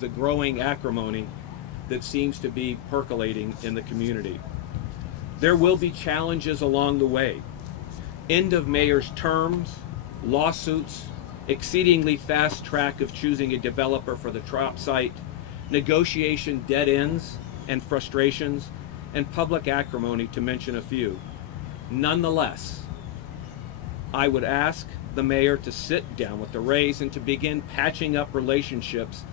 the growing acrimony that seems to be percolating in the community. There will be challenges along the way. End of mayor's terms, lawsuits, exceedingly fast track of choosing a developer for the trop site, negotiation dead ends and frustrations, and public acrimony, to mention a few. Nonetheless, I would ask the mayor to sit down with the Rays and to begin patching up relationships,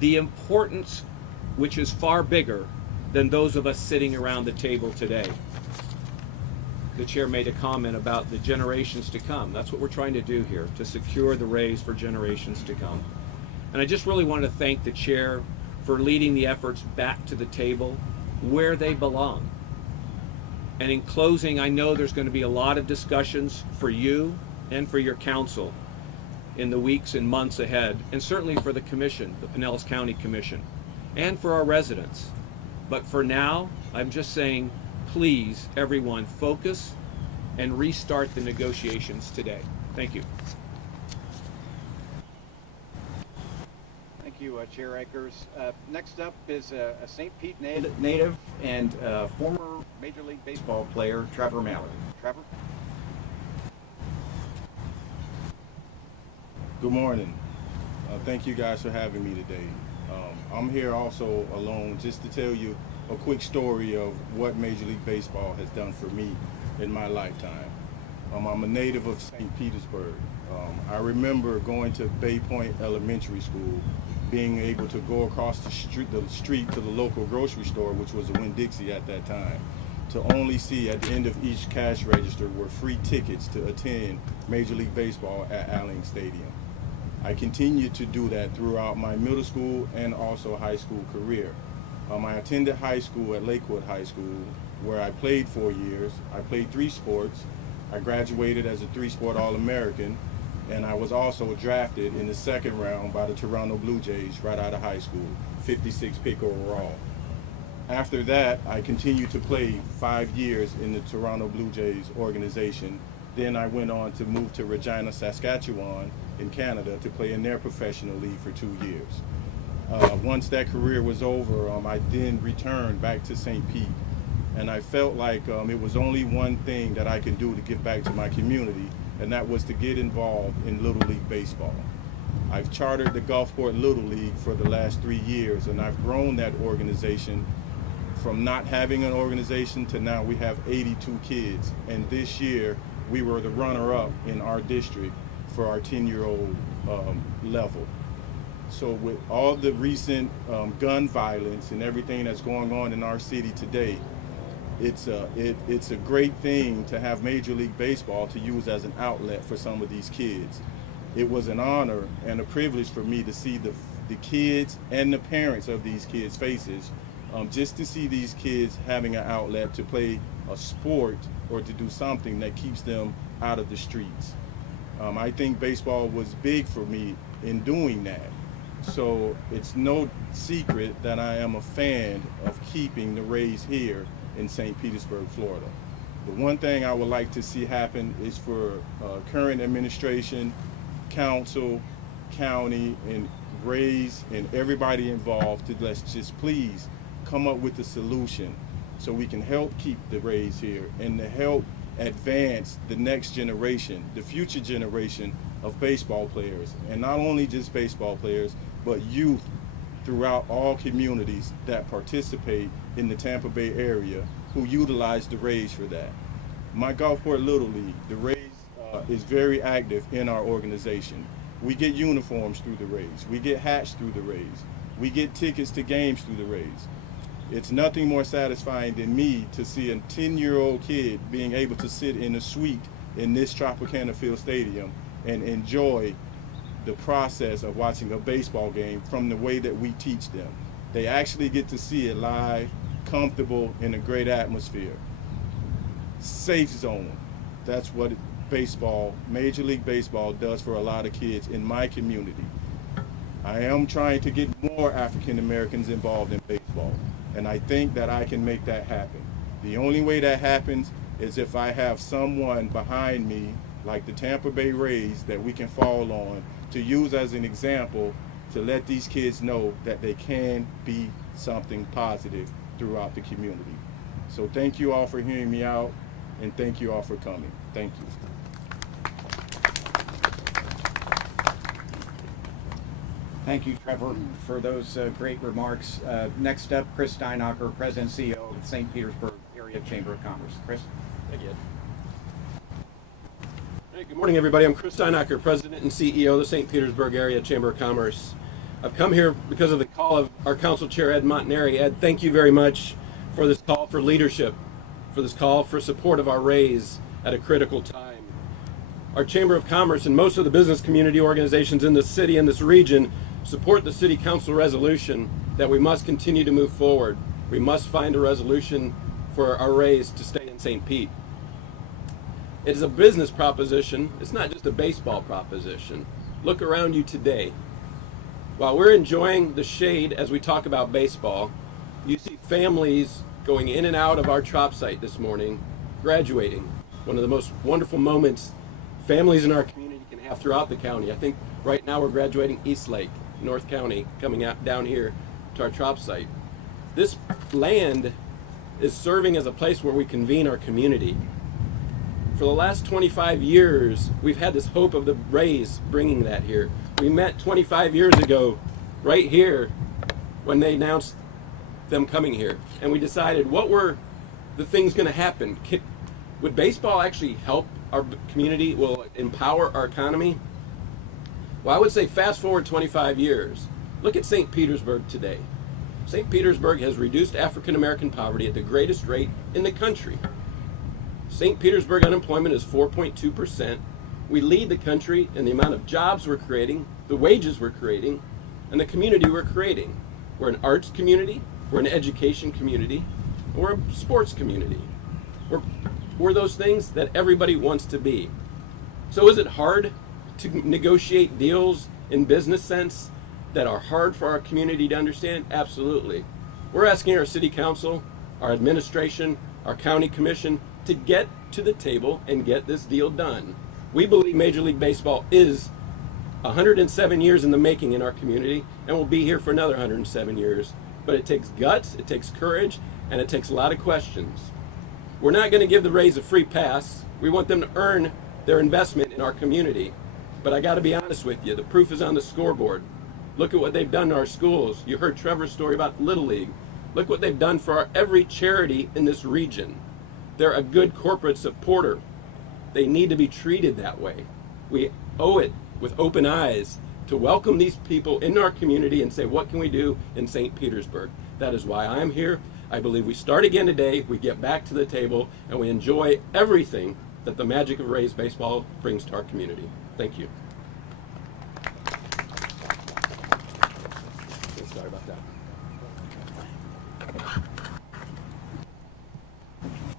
the importance which is far bigger than those of us sitting around the table today. The chair made a comment about the generations to come. That's what we're trying to do here, to secure the Rays for generations to come. And I just really want to thank the chair for leading the efforts back to the table where they belong. And in closing, I know there's going to be a lot of discussions for you and for your council in the weeks and months ahead, and certainly for the commission, the Pinellas County Commission, and for our residents. But for now, I'm just saying, please, everyone, focus and restart the negotiations today. Thank you. Thank you, Chair Akers. Next up is a St. Pete native and former Major League Baseball player, Trevor Mallory. Trevor? Good morning. Thank you guys for having me today. I'm here also alone just to tell you a quick story of what Major League Baseball has done for me in my lifetime. I'm a native of St. Petersburg. I remember going to Bay Point Elementary School, being able to go across the street to the local grocery store, which was a Winn-Dixie at that time, to only see at the end of each cash register were free tickets to attend Major League Baseball at Allen Stadium. I continued to do that throughout my middle school and also high school career. I attended high school at Lakewood High School, where I played 4 years. I played 3 sports. I graduated as a 3-sport All-American, and I was also drafted in the second round by the Toronto Blue Jays right out of high school, 56 pick overall. After that, I continued to play 5 years in the Toronto Blue Jays organization. Then I went on to move to Regina, Saskatchewan in Canada to play in their professional league for 2 years. Once that career was over, I then returned back to St. Pete, and I felt like it was only one thing that I could do to give back to my community, and that was to get involved in Little League Baseball. I've chartered the Gulfport Little League for the last 3 years, and I've grown that organization from not having an organization to now we have 82 kids, and this year we were the runner-up in our district for our 10-year-old level. So with all the recent gun violence and everything that's going on in our city today, it's a great thing to have Major League Baseball to use as an outlet for some of these kids. It was an honor and a privilege for me to see the kids and the parents of these kids' faces, just to see these kids having an outlet to play a sport or to do something that keeps them out of the streets. I think baseball was big for me in doing that. So it's no secret that I am a fan of keeping the Rays here in St. Petersburg, Florida. The one thing I would like to see happen is for current administration, council, county, and Rays, and everybody involved to let's just please come up with a solution so we can help keep the Rays here and to help advance the next generation, the future generation of baseball players, and not only just baseball players, but youth throughout all communities that participate in the Tampa Bay area who utilize the Rays for that. My Gulfport Little League, the Rays is very active in our organization. We get uniforms through the Rays. We get hats through the Rays. We get tickets to games through the Rays. It's nothing more satisfying than me to see a 10-year-old kid being able to sit in a suite in this Tropicana Field Stadium and enjoy the process of watching a baseball game from the way that we teach them. They actually get to see it live, comfortable, in a great atmosphere. Safe zone. That's what baseball, Major League Baseball does for a lot of kids in my community. I am trying to get more African Americans involved in baseball, and I think that I can make that happen. The only way that happens is if I have someone behind me, like the Tampa Bay Rays, that we can fall on to use as an example to let these kids know that they can be something positive throughout the community. So thank you all for hearing me out, and thank you all for coming. Thank you. Thank you, Trevor, for those great remarks. Next up, Chris Steinacher, President and CEO of the St. Petersburg Area Chamber of Commerce. Chris? Thank you. Hey, good morning, everybody. I'm Chris Steinacher, President and CEO of the St. Petersburg Area Chamber of Commerce. I've come here because of the call of our Council Chair, Ed Montanari. Ed, thank you very much for this call for leadership, for this call for support of our raise at a critical time. Our Chamber of Commerce and most of the business community organizations in the city and this region support the City Council resolution that we must continue to move forward. We must find a resolution for our raise to stay in St. Pete. It is a business proposition. It's not just a baseball proposition. Look around you today. While we're enjoying the shade as we talk about baseball, you see families going in and out of our Trop site this morning, graduating. One of the most wonderful moments families in our community can have throughout the county. I think right now we're graduating Eastlake, North County, coming out down here to our Trop site. This land is serving as a place where we convene our community. For the last 25 years, we've had this hope of the Rays bringing that here. We met 25 years ago, right here, when they announced them coming here. And we decided, what were the things going to happen? Would baseball actually help our community? Will it empower our economy? Well, I would say fast forward 25 years. Look at St. Petersburg today. St. Petersburg has reduced African American poverty at the greatest rate in the country. St. Petersburg unemployment is 4.2%. We lead the country in the amount of jobs we're creating, the wages we're creating, and the community we're creating. We're an arts community, we're an education community, and we're a sports community. We're those things that everybody wants to be. So is it hard to negotiate deals in business sense that are hard for our community to understand? Absolutely. We're asking our city council, our administration, our county commission to get to the table and get this deal done. We believe Major League Baseball is 107 years in the making in our community and will be here for another 107 years. But it takes guts, it takes courage, and it takes a lot of questions. We're not going to give the Rays a free pass. We want them to earn their investment in our community. But I got to be honest with you, the proof is on the scoreboard. Look at what they've done to our schools. You heard Trevor's story about Little League. Look what they've done for every charity in this region. They're a good corporate supporter. They need to be treated that way. We owe it with open eyes to welcome these people into our community and say, what can we do in St. Petersburg? That is why I'm here. I believe we start again today, we get back to the table, and we enjoy everything that the magic of Rays baseball brings to our community. Thank you. Sorry about that.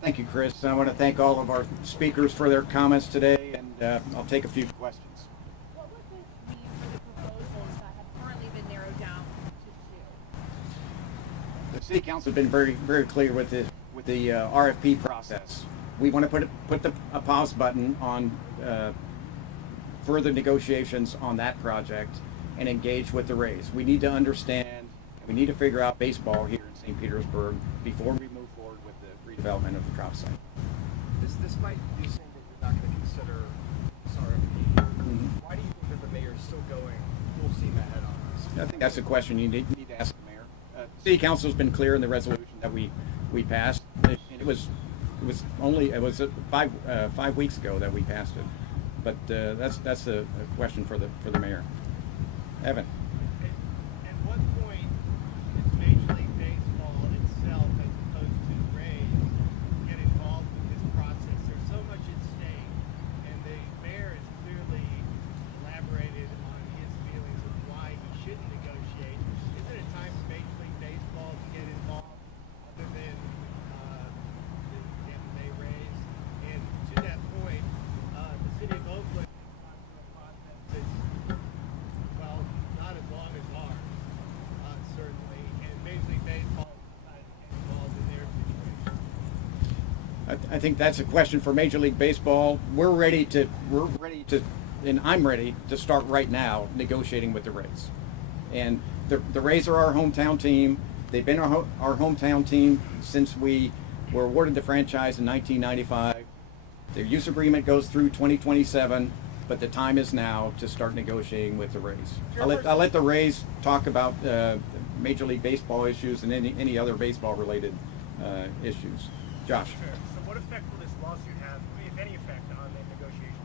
Thank you, Chris. I want to thank all of our speakers for their comments today, and I'll take a few questions. What would this mean for the proposals that have currently been narrowed down to 2? The City Council has been very clear with the RFP process. We want to put a pause button on further negotiations on that project and engage with the Rays. We need to understand, we need to figure out baseball here in St. Petersburg before we move forward with the redevelopment of the Trop site. Despite you saying that you're not going to consider this RFP, why do you think that the mayor is still going full steam ahead on this? I think that's a question you need to ask the mayor. City Council has been clear in the resolution that we passed. It was 5 weeks ago that we passed it, but that's a question for the mayor. Evan. At what point is Major League Baseball itself, as opposed to Rays, get involved with this process? There's so much at stake, and the mayor has clearly elaborated on his feelings of why he shouldn't negotiate. Isn't it time for Major League Baseball to get involved, other than the Tampa Bay Rays? And to that point, the city of Oakland has gone through a process that's, well, not as long as ours, certainly, and Major League Baseball is involved in their situation. I think that's a question for Major League Baseball. We're ready to, and I'm ready to start right now negotiating with the Rays. And the Rays are our hometown team. They've been our hometown team since we were awarded the franchise in 1995. Their use agreement goes through 2027, but the time is now to start negotiating with the Rays. I'll let the Rays talk about Major League Baseball issues and any other baseball-related issues. Josh. Sure. So what effect will this lawsuit have, if any effect, on the negotiations?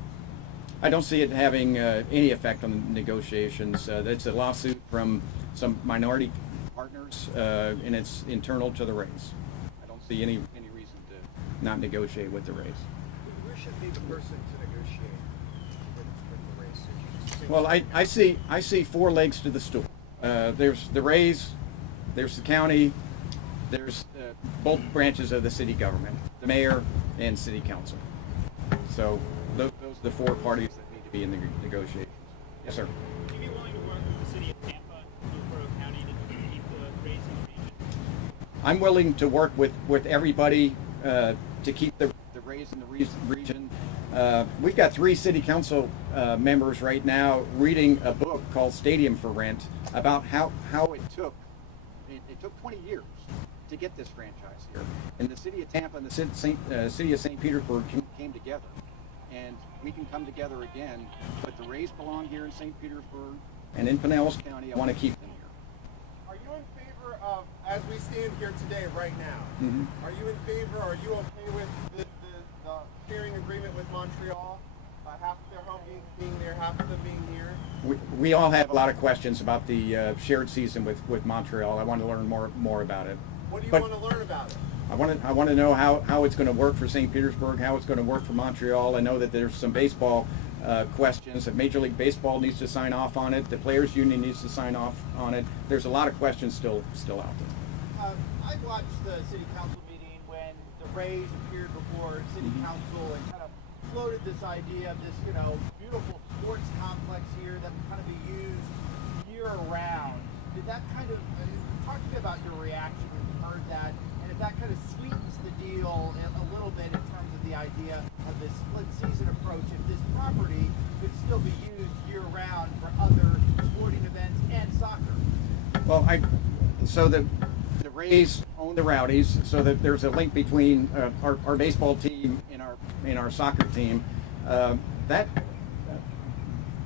I don't see it having any effect on the negotiations. It's a lawsuit from some minority partners, and it's internal to the Rays. I don't see any reason to not negotiate with the Rays. Who should be the person to negotiate with the Rays? Well, I see four legs to the stool. There's the Rays, there's the county, there's both branches of the city government, the mayor and city council. So those are the four parties that need to be in the negotiations. Yes, sir. Would you be willing to work with the city of Tampa and Hillsborough County to keep the Rays in the region? I'm willing to work with everybody to keep the Rays in the region. We've got 3 city council members right now reading a book called Stadium for Rent about how it took 20 years to get this franchise here. And the city of Tampa and the city of St. Petersburg came together. And we can come together again, but the Rays belong here in St. Petersburg and in Pinellas County. I want to keep them here. Are you in favor of, as we stand here today, right now, are you in favor, are you okay with the sharing agreement with Montreal? Half of their home games being there, half of them being here? We all have a lot of questions about the shared season with Montreal. I want to learn more about it. What do you But want to learn about it? I want to know how it's going to work for St. Petersburg, how it's going to work for Montreal. I know that there's some baseball questions that Major League Baseball needs to sign off on it. The Players Union needs to sign off on it. There's a lot of questions still out there. I watched the city council meeting when the Rays appeared before city council and kind of floated this idea of this, beautiful sports complex here that would kind of be used year round. Did that kind of, talk to me about your reaction when you heard that, and if that kind of sweetens the deal a little bit in terms of the idea of this split season approach, if this property could still be used year round for other sporting events and soccer. Well, so the Rays own the Rowdies, so that there's a link between our baseball team and our soccer team. That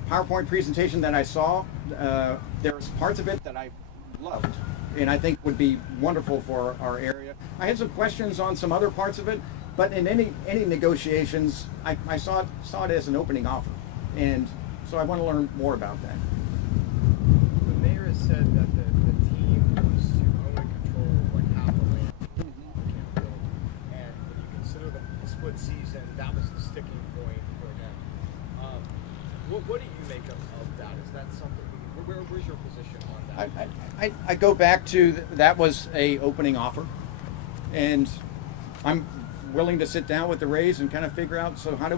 PowerPoint presentation that I saw, there's parts of it that I loved, and I think would be wonderful for our area. I had some questions on some other parts of it, but in any negotiations, I saw it as an opening offer, and so I want to learn more about that. The mayor has said that the team was to own and control like half the land on the Camp and when you consider the split season, that was the sticking point for them. What do you make of that? Is that something? Where's your position on that? I go back to that was a opening offer, and I'm willing to sit down with the Rays and kind of figure out, so how do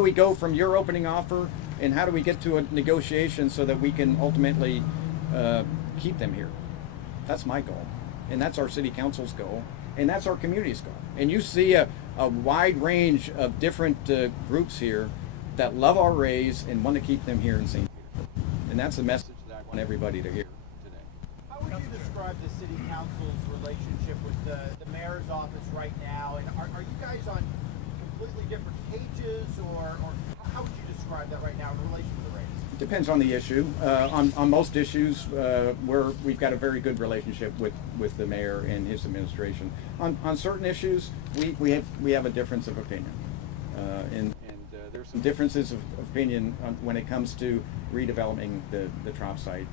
we go from your opening offer and how do we get to a negotiation so that we can ultimately keep them here? That's my goal, and that's our city council's goal, and that's our community's goal. And you see a wide range of different groups here that love our Rays and want to keep them here in St. Petersburg. And that's the message that I want everybody to hear today. How would you describe the city council's relationship with the mayor's office right now? And are you guys on completely different pages, or how would you describe that right now in relation to the Rays? Depends on the issue. On most issues, we've got a very good relationship with the mayor and his administration. On certain issues, we have a difference of opinion, and there's some differences of opinion when it comes to redeveloping the Trop site,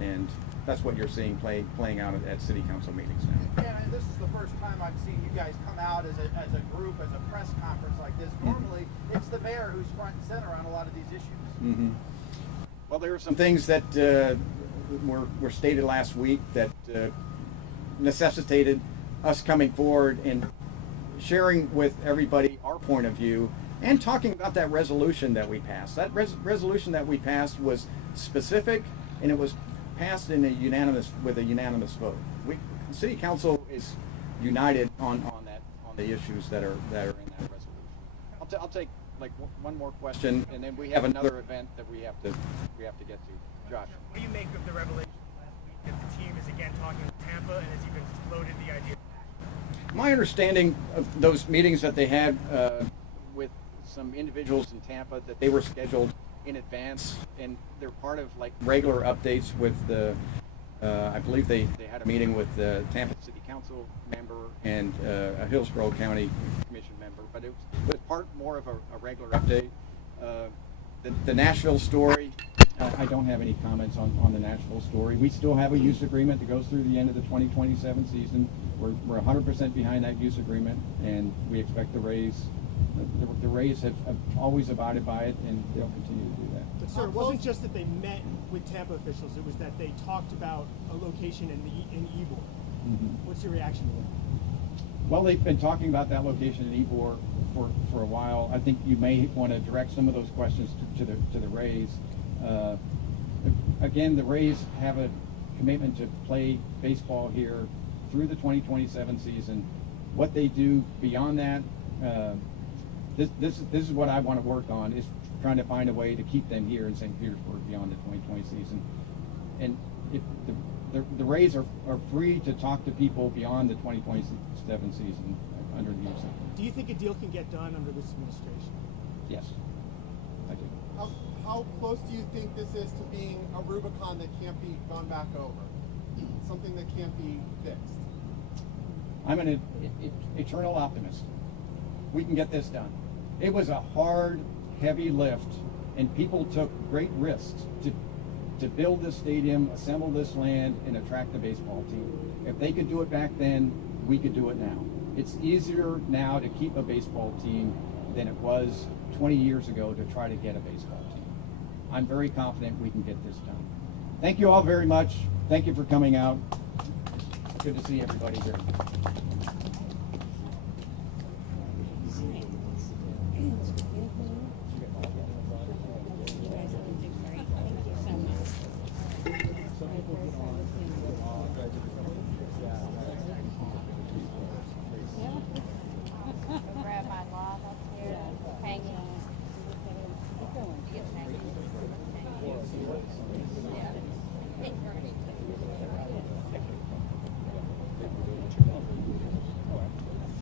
and that's what you're seeing playing out at city council meetings now. Yeah, and this is the first time I've seen you guys come out as a group, as a press conference like this. Normally, it's the mayor who's front and center on a lot of these issues. Mm-hmm. Well, there were some things that were stated last week that necessitated us coming forward and sharing with everybody our point of view and talking about that resolution that we passed. That resolution that we passed was specific, and it was passed in with a unanimous vote. City council is united on the issues that are in that resolution. I'll take like one more question, and then we have another event that we have to get to. Josh. What do you make of the revelation if the team is again talking with Tampa, and has even floated the idea? My understanding of those meetings that they had with some individuals in Tampa, that they were scheduled in advance, and they're part of like regular updates with the, I believe they had a meeting with the Tampa City Council member and a Hillsborough County Commission member, but it was part more of a regular update. The Nashville story, I don't have any comments on the Nashville story. We still have a use agreement that goes through the end of the 2027 season. We're 100% behind that use agreement, and we expect the Rays. The Rays have always abided by it, and they'll continue to do that. But sir, it wasn't just that they met with Tampa officials; it was that they talked about a location in Ybor. Mm-hmm. What's your reaction to that? Well, they've been talking about that location in Ybor for a while. I think you may want to direct some of those questions to the Rays. Again, the Rays have a commitment to play baseball here through the 2027 season. What they do beyond that, this is what I want to work on, is trying to find a way to keep them here in St. Petersburg beyond the 2020 season. And if the Rays are free to talk to people beyond the 2027 season under the use. Do you think a deal can get done under this administration? Yes, I do. How close do you think this is to being a Rubicon that can't be gone back over? Something that can't be fixed? I'm an eternal optimist. We can get this done. It was a hard, heavy lift, and people took great risks to build this stadium, assemble this land, and attract the baseball team. If they could do it back then, we could do it now. It's easier now to keep a baseball team than it was 20 years ago to try to get a baseball team. I'm very confident we can get this done. Thank you all very much. Thank you for coming out. Good to see everybody here.